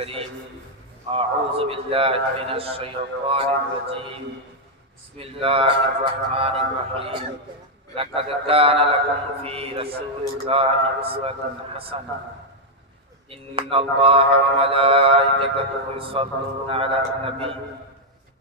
الكريم أعوذ بالله من الشيطان الرجيم بسم الله الرحمن الرحيم لقد كان لكم في رسول الله أسوة حسنة إن الله وملائكته يصلون على النبي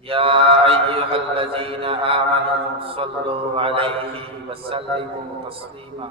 يا أيها الذين آمنوا صلوا عليه وسلموا تسليما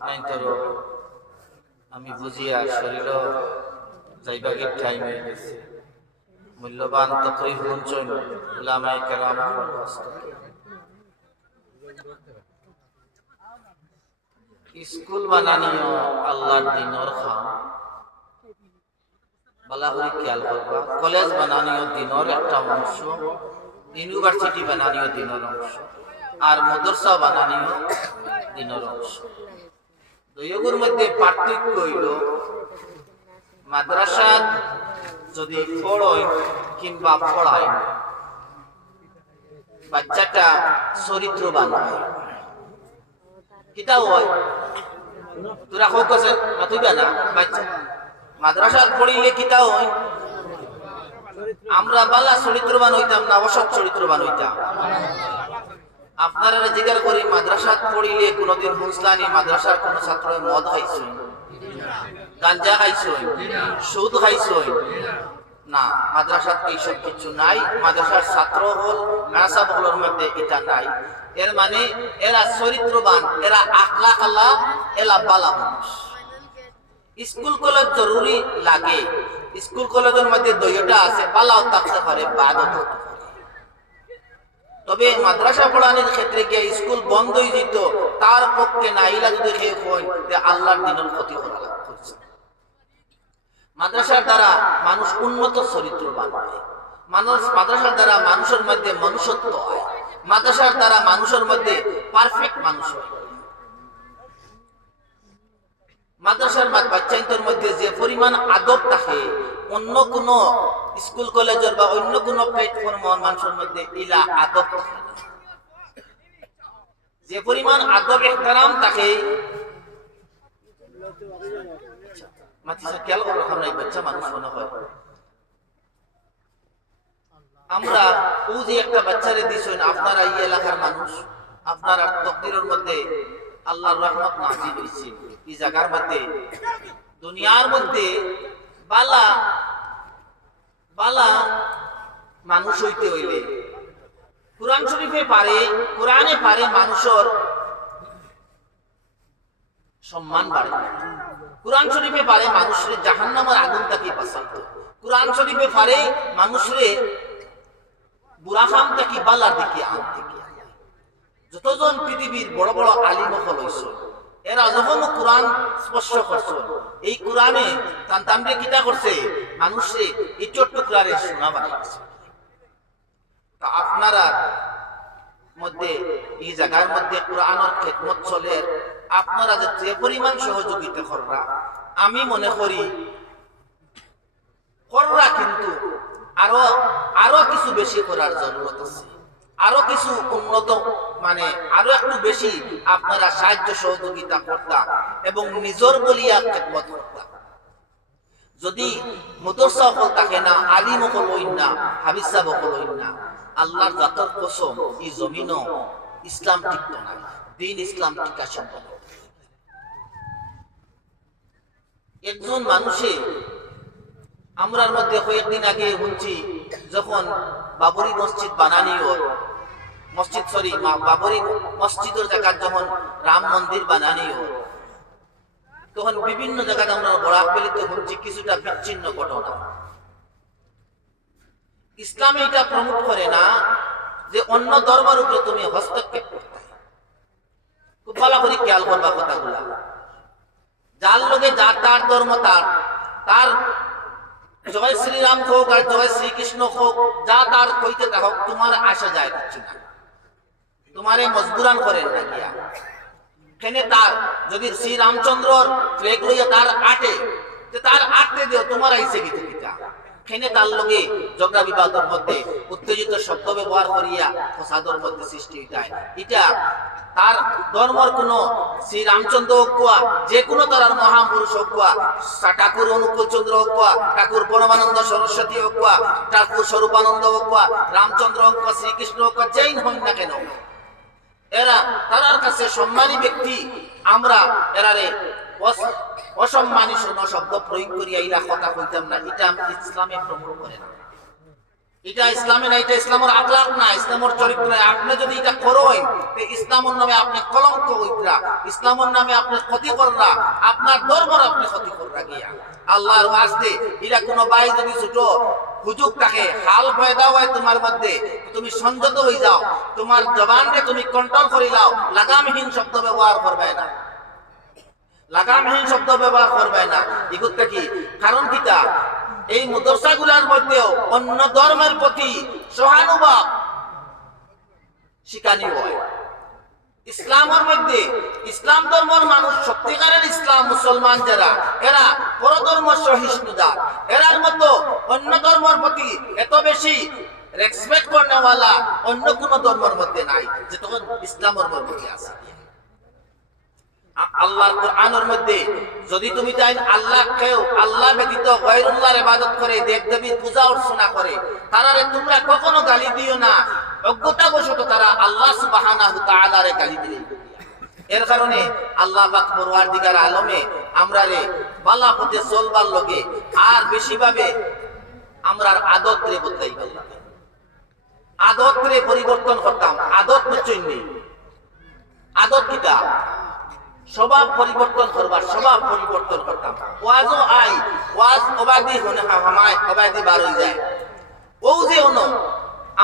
আপনার তো আমি বুঝি আর শরীর যাইবাগের টাইম হয়ে গেছে। মূল্যবান তকরিফ মঞ্চন ওলামায়ে কেরাম স্কুল বানানিও আল্লাহর দিনর খাম। বলা করে খেয়াল করবা, কলেজ বানানিও দিনর একটা অংশ, ইউনিভার্সিটি বানানিও দিনের অংশ, আর মদরসা বানানিও দিনের অংশ। দুইগুর মধ্যে পার্থক্য হইল মাদ্রাসা যদি পড়য় কিংবা পড়ায়, বাচ্চাটা চরিত্রবান হয়। কিতা হয়। তোরা হোক আছে মাতুইবা না? বাচ্চা, মাদ্রাসাত পড়িলে কিতা হয়। আমরা বালা চরিত্রবান হইতাম না, অসৎ চরিত্রবান হইতাম। আপনারা জিজ্ঞাসা করি মাদ্রাসাত পড়িলে কোনোদিন হুঁসলানি মাদ্রাসার কোন ছাত্র মদ খাইছে। গাঞ্জা খাইছে, সুদ খাইছে। না মাদ্রাসাত এইসব কিছু নাই, মাদ্রাসার ছাত্র হল মেরাসা হলের মধ্যে এটা নাই। এর মানে এরা চরিত্রবান, এরা আকলা খালা এলা বালা মানুষ। স্কুল কলেজ জরুরি লাগে। স্কুল কলেজের মধ্যে দইটা আছে, পালাও থাকতে পারে, বাদও থাকতে পারে। তবে মাদ্রাসা পড়ানোর ক্ষেত্রে গিয়ে স্কুল বন্ধ হয়ে যেত, তার পক্ষে নাইলা যদি খেয়ে হয় আল্লাহর দিনের ক্ষতি করা করছে মাদ্রাসার দ্বারা মানুষ উন্নত চরিত্রবান হয়। মানুষ, মাদ্রাসার দ্বারা মানুষের মধ্যে মনুষ্যত্ব হয়। মাদ্রাসার দ্বারা মানুষের মধ্যে পারফেক্ট মানুষ হয়। মাদ্রাসার বাচ্চাইন্তর মধ্যে যে পরিমাণ আদব থাকে, অন্য কোন স্কুল, কলেজের বা অন্য কোন প্ল্যাটফর্ম মানুষের মধ্যে ইলা, আদব যে পরিমাণ আদব মনে হয়। আমরা বাচ্চারে আপনারা এই এলাকার মানুষ এই দুনিয়ার মধ্যে বালা বালা মানুষ হইতে হইলে কোরআন শরীফে পারে, কোরআনে পারে মানুষের সম্মান বাড়ে। কোরআন শরীফে পারে মানুষের আগুন তাকে কোরআন শরীফে পারে বুড়াফাম বালার দিকে আনতে। যতজন পৃথিবীর বড় বড় আলিম হল এরা যখন কোরআন স্পর্শ করছে, এই কোরআনে তান্তামরে কিতা করছে? মানুষে এই কোরআনে শোনা বানিয়েছে তা আপনারা মধ্যে, এই জায়গার মধ্যে কোরআনের খেদমত চলে, আপনারা যে পরিমাণ সহযোগিতা কররা, আমি মনে করি কররা কিন্তু আরও আরও কিছু বেশি করার জরুরত আছে। আরও কিছু উন্নত মানে আরও একটু বেশি আপনারা সাহায্য সহযোগিতা করতা এবং নিজর বলিয়া খেদমত করতা। যদি মুদরসা হল থাকে না আলিম হল না হাবিসা হল না, আল্লাহর জাতর কসম, এই জমিনও ইসলাম টিকত না, দিন ইসলাম টিকা সম্ভব। একজন মানুষে আমরার মধ্যে কয়েকদিন আগে শুনছি, যখন বাবরি মসজিদ বানানি ওর, মসজিদ সরি বাবরি মসজিদের জায়গার যখন রাম মন্দির বানানি ওর তখন বিভিন্ন জায়গায় আমরা বরাক পেলিতে শুনছি কিছুটা বিচ্ছিন্ন ঘটনা। ইসলামে এটা প্রমুখ করে না যে অন্য ধর্মের উপরে তুমি হস্তক্ষেপ করতে। খুব ভালো করে খেয়াল করবা কথাগুলা। যার লোকে তার ধর্ম তার। তার জয় শ্রীরাম হোক আর জয় শ্রীকৃষ্ণ হোক, যা তার কইতে তোমার আসা যায় না। তোমারে মজবুরান করেন না গিয়া। কেনে তার, যদি শ্রী রামচন্দ্রর ফ্লেগ লইয়া তার আটে তার আটতে দিও, তোমার আইসে গীত গীতা কেনে তার লগে ঝগড়া বিবাদের মধ্যে, উত্তেজিত শব্দ ব্যবহার করিয়া ফসাদর মধ্যে সৃষ্টি হইতায়। এটা তার ধর্মর কোন শ্রী রামচন্দ্র হোকুয়া যে কোনো তার মহাপুরুষ হোকুয়া ঠাকুর অনুকূল চন্দ্র হোকুয়া ঠাকুর পরমানন্দ সরস্বতী হোকুয়া ঠাকুর স্বরূপানন্দ হোকুয়া রামচন্দ্র হোকুয়া শ্রীকৃষ্ণ হোকুয়া যেই হন না কেন এরা তারার কাছে সম্মানী ব্যক্তি। আমরা এরারে অস- অসম্মানী শূন্য শব্দ প্রয়োগ করিয়া ইরা কথা কইতাম না। এটা ইসলামে প্রমোট করে না। এটা ইসলামে না, এটা ইসলামের আকলাক না, ইসলামের চরিত্র না। আপনি যদি এটা করোই, তে ইসলামের নামে আপনি কলঙ্ক হইতরা, ইসলামের নামে আপনি ক্ষতি কররা, আপনার ধর্মর আপনি ক্ষতি কররা গিয়া। আল্লাহর ওয়াস্তে এরা কোনো বাই যদি ছোট থাকে হাল পয়দা হয় তোমার মধ্যে তুমি সংযত হয়ে যাও। তোমার জবানকে তুমি কন্ট্রোল করে লাও লাগামহীন শব্দ ব্যবহার করবে না। লাগামহীন শব্দ ব্যবহার করবে না। এগুলো কি? কারণ এই মদরসাগুলার মধ্যেও অন্য ধর্মের প্রতি সহানুভব শিকানি হয়। ইসলামের মধ্যে ইসলাম ধর্মের মানুষ, সত্যিকারের ইসলাম মুসলমান যারা, এরা পরধর্ম সহিষ্ণুতা। এরার মতো অন্য ধর্মের প্রতি এত বেশি রেসপেক্ট করেওয়ালা অন্য কোন ধর্মের মধ্যে নাই, যে তখন ইসলামের মধ্যে আছে। আল্লাহর কোরআনের মধ্যে যদি তুমি চাই আল্লাহ কেউ আল্লাহ ব্যতীত গৈরুল্লাহর ইবাদত করে দেব দেবীর পূজা অর্চনা করে, তারারে তোমরা কখনো গালি দিও না। অজ্ঞতা বশত তারা আল্লাহ সুবহানাহু তাআলারে গালি দিবে এর কারণে আল্লাহ পাক পরওয়ারদিগার আলমে আমরা রে বালা পথে চলবার লগে আর বেশি ভাবে আমরা আদত রে বদলাইবার লাগে আদত রে পরিবর্তন করতাম। আদত নিশ্চয় নেই। আদত কিতা? স্বভাব পরিবর্তন করবার, স্বভাব পরিবর্তন করতাম। ওয়াজও আই, ওয়াজ অবাদি হনে হামায় অবাদি বার হয়ে যায়। ও যে হনো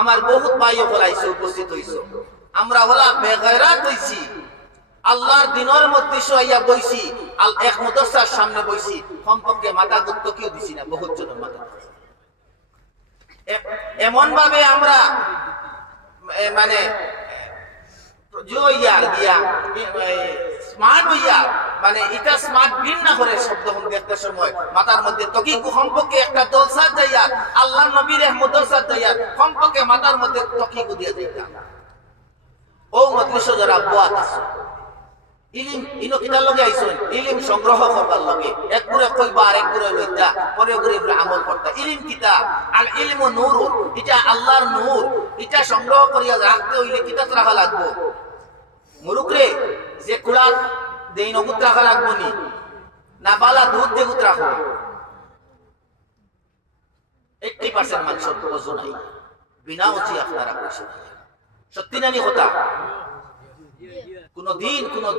আমার বহুত ভাই হলাইছে উপস্থিত হইছো আমরা হলা বেগায়রাত হইছি। আল্লাহর দিনের মধ্যে শুয়াইয়া বইছি, আল এক মুদরসার সামনে বইছি। সম্পর্কে মাথা গুপ্ত কেউ দিছি না, বহুত জনের মাথা এমন ভাবে আমরা মানে যে ইয়ার গিয়া স্মার্ট হইয়া মানে এটা স্মার্ট না করে শব্দ একটা সময়। মাথার মধ্যে তকি কমপক্ষে একটা দলসার যাইয়া, আল্লাহ নবীর মদরসার যাইয়া, কমপক্ষে মাথার মধ্যে তকি গুদিয়া যাইতা ও মজলিস যারা বুয়াত আছে? ইলিম ইনো কিতার লগে ইলিম সংগ্রহ করবার লগে। এক গুরে কইবা আর এক গুরে লইতা, পরে গুরে আমল করতা। ইলিম কিতা আল ইলমু নূর, এটা আল্লাহর নূর। এটা সংগ্রহ করিয়া রাখতে হইলে কিতাত রাখা লাগবো। মুরুকরে যে কুড়া দেই নগুত রাখা লাগবো নি। না বালা, দুধ রাখো পার্সেন্ট নাই। বিনা উচি আপনারা কইছে সত্যি নানি কথা? কোন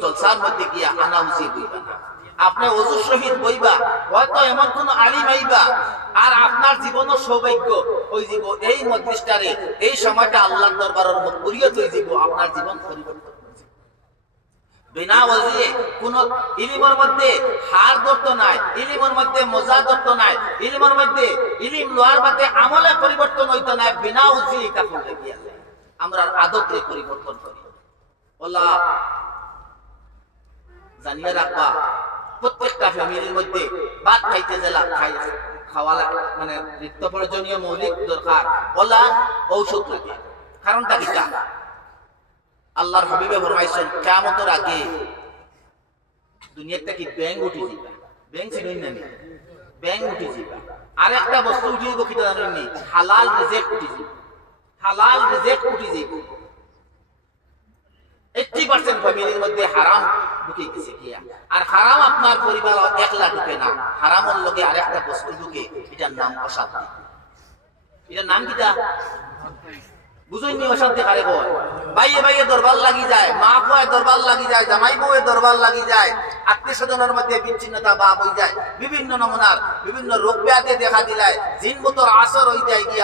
জলসার মধ্যে গিয়া আনা উচিত হইবা না। আপনি সহিত বইবা, হয়তো এমন কোন আলিম আইবা। আর আপনার জীবনও সৌভাগ্য, ওই জীব এই মজলিসটারে এই সময়টা আল্লাহর দরবারের মত করিয়ে তুই জীব আপনার জীবন পরিবর্তন। বিনা ওয়াজিয়ে কোন ইলিমের মধ্যে হার দত্ত নাই, ইলিমের মধ্যে মজা দত্ত নাই, ইলিমের মধ্যে ইলিম লোয়ার বাদে আমলে পরিবর্তন বিনা কাপড় লাগিয়া আমরা আদতে পরিবর্তন করি। ওলা, জানিয়ে রাখবা, প্রত্যেকটা ফ্যামিলির মধ্যে ভাত খাইতে জেলা খাই খাওয়া মানে নিত্য প্রয়োজনীয় মৌলিক দরকার, ওলা ঔষধ লাগে। কারণটা কিটা আল্লাহর হাবিবে ফরমাইছেন, কিয়ামতের আগে দুনিয়াতে কি ব্যাংক উঠি যাবে? ব্যাংক চিনেন না? ব্যাংক উঠি যাবে। আর একটা বস্তু উঠি যাব কিটা জানেন নি? হালাল রিজেক্ট উঠি যাবে। হালাল রিজেক্ট উঠি যাবে। এইটটি পার্সেন্ট ফ্যামিলির মধ্যে হারাম ঢুকে গেছে গিয়া। আর হারাম আপনার পরিবার একলা ঢুকে না। হারামের লগে আরেকটা বস্তু ঢুকে, এটার নাম অশান্তি এটার নাম কিটা বুঝইনি অশান্তি দরবার লাগি যায় মা বউয়ে দরবার লাগি যায় জামাই দরবার লাগি যায় আত্মীয় স্বজনের মধ্যে বিচ্ছিন্নতা বা হয়ে যায়। বিভিন্ন নমুনার, বিভিন্ন রোগ ব্যাধি দেখা দিলায় জিন বোতর আসর হয়ে যায় কি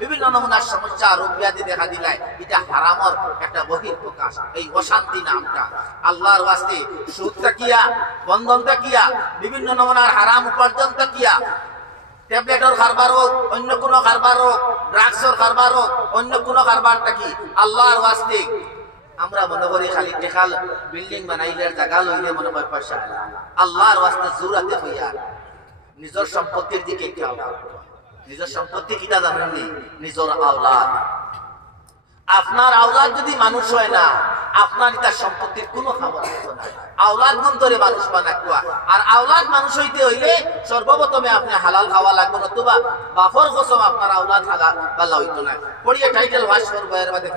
বিভিন্ন নমুনার সমস্যা, রোগ ব্যাধি দেখা দিলায়। এটা হারামর একটা বহির প্রকাশ, এই অশান্তি নামটা। আল্লাহর ওয়াস্তে সুদটা কিয়া বন্ধনটা কিয়া বিভিন্ন নমুনার হারাম উপার্জনটা কিয়া ট্যাবলেটর কারবার হোক, অন্য কোনো কারবার হোক, ড্রাগসর কারবার হোক, অন্য কোনো কারবারটা কি? আল্লাহর ওয়াস্তে। আমরা মনে করি খালি টেকাল বিল্ডিং বানাইলে জায়গা লইলে মনে করি পয়সা আল্লাহর ওয়াস্তে জোরাতে হইয়া নিজের সম্পত্তির দিকে খেয়াল হয়। নিজের সম্পত্তি কিটা জানেননি? নিজের আওলাদ। আপনার আওলাদ যদি মানুষ হয় না আপনার তার সম্পত্তির কোনো খাবার থাকতো না। আওলাদ গুণ ধরে মানুষ বানাকুয়া আর আওলাদ মানুষ হইতে হইলে সর্বপ্রথমে আপনি হালাল খাওয়া লাগবে, নতুবা বাফর কসম আপনার আওলাদ হালাল বা হইতো না। পড়িয়ে টাইটেল ওয়াশ করব এর মধ্যে